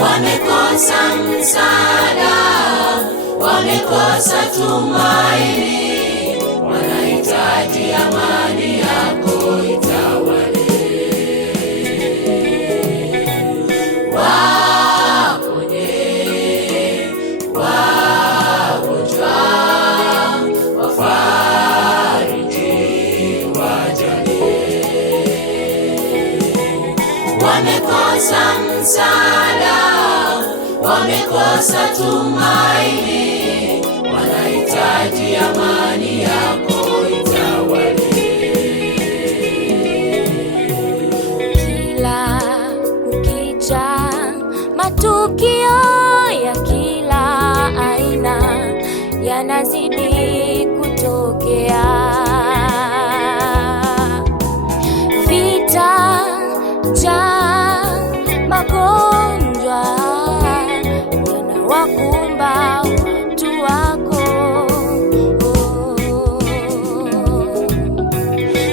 Wamekosa msaada, wamekosa tumaini, wanahitaji amani yako itawale. Waponye wagonjwa, wafariji wajane. Wamekosa msaada, wamekosa tumaini, wanahitaji amani yako itawale. Kila kukicha, matukio ya kila aina yanazidi kutokea. Vita, njaa, magonjwa yanawakumba watu wako.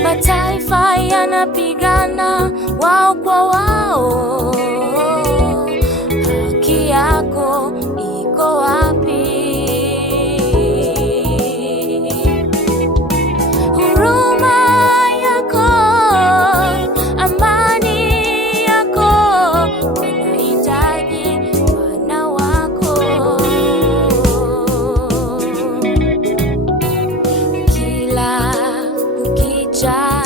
Mataifa yanapigana wao kwa wao. Haki yako iko wapi? Huruma yako, amani yako, wanahitaji wana wako. Kila kukicha,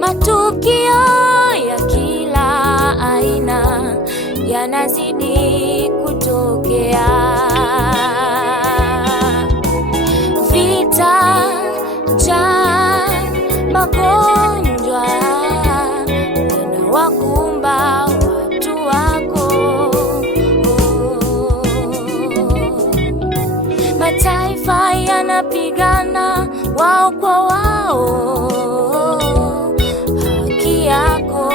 matukio ya kila aina yanazidi kutokea. Vita, njaa, magonjwa yanawakumba watu wako. Mataifa yanapigana wao kwa wao. Haki yako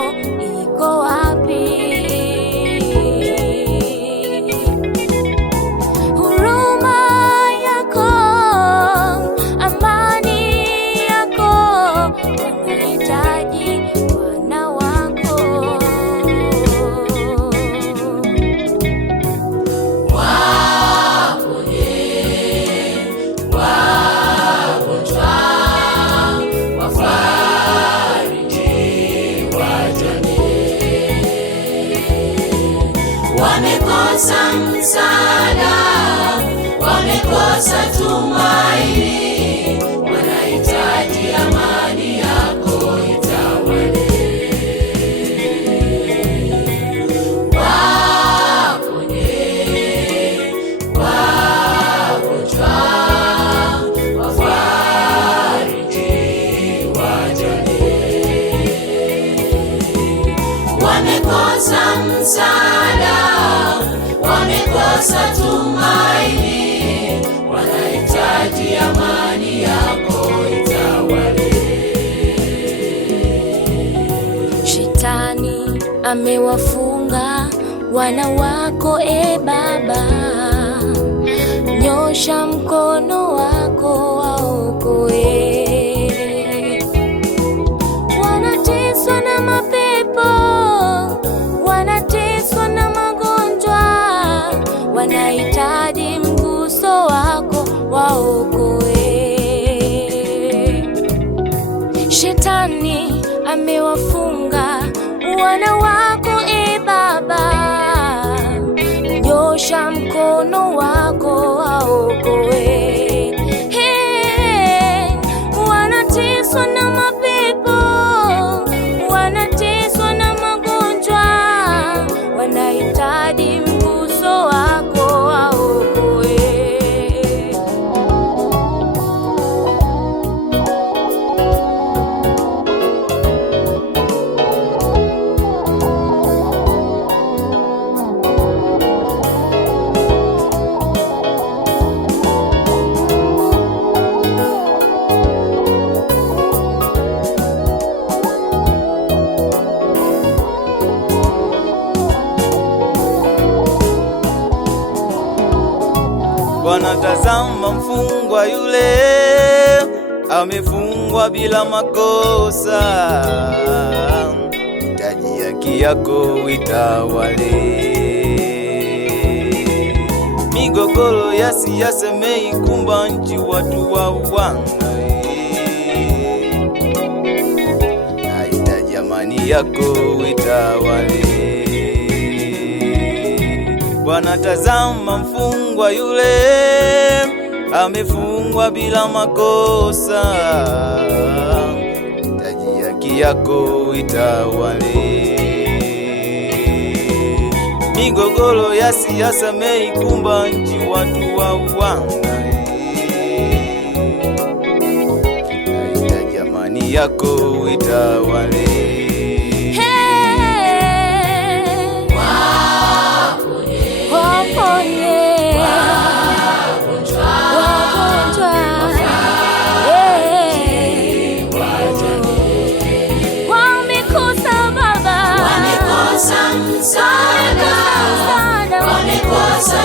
iko wapi? Huruma yako, amani yako, wanahitaji wana wako. Waponye wagonjwa, wafariji wajane. Wamekosa msaada, wamekosa tumaini, wanahitaji amani yako itawale. Waponye wagonjwa, wafariji wajane. Wamekosa msaada, wamekosa tumaini, wanahitaji amani yako itawale. Shetani amewafunga wana wako, e Baba, nyosha mkono wako waokoe. Wanateswa na mapepo, wanateswa na magonjwa, wanahitaji mguso wako waokoe. Shetani amewafunga wana wako, e Baba, nyosha mkono wako waokoe. Wanateswa na mapepo, wanateswa na magonjwa, wanahitaji mguso wako. Bwana, tazama mfungwa yule, amefungwa bila makosa. Hitaji haki yako itawale. Migogoro ya siasa imeikumba nchi, watu wauana. Nahitaji amani yako itawale. Bwana, tazama mfungwa yule, amefungwa bila makosa. Hitaji haki yako itawale. Migogoro ya siasa imeikumba nchi, watu wauana. Nahitaji amani yako itawale. Wamekosa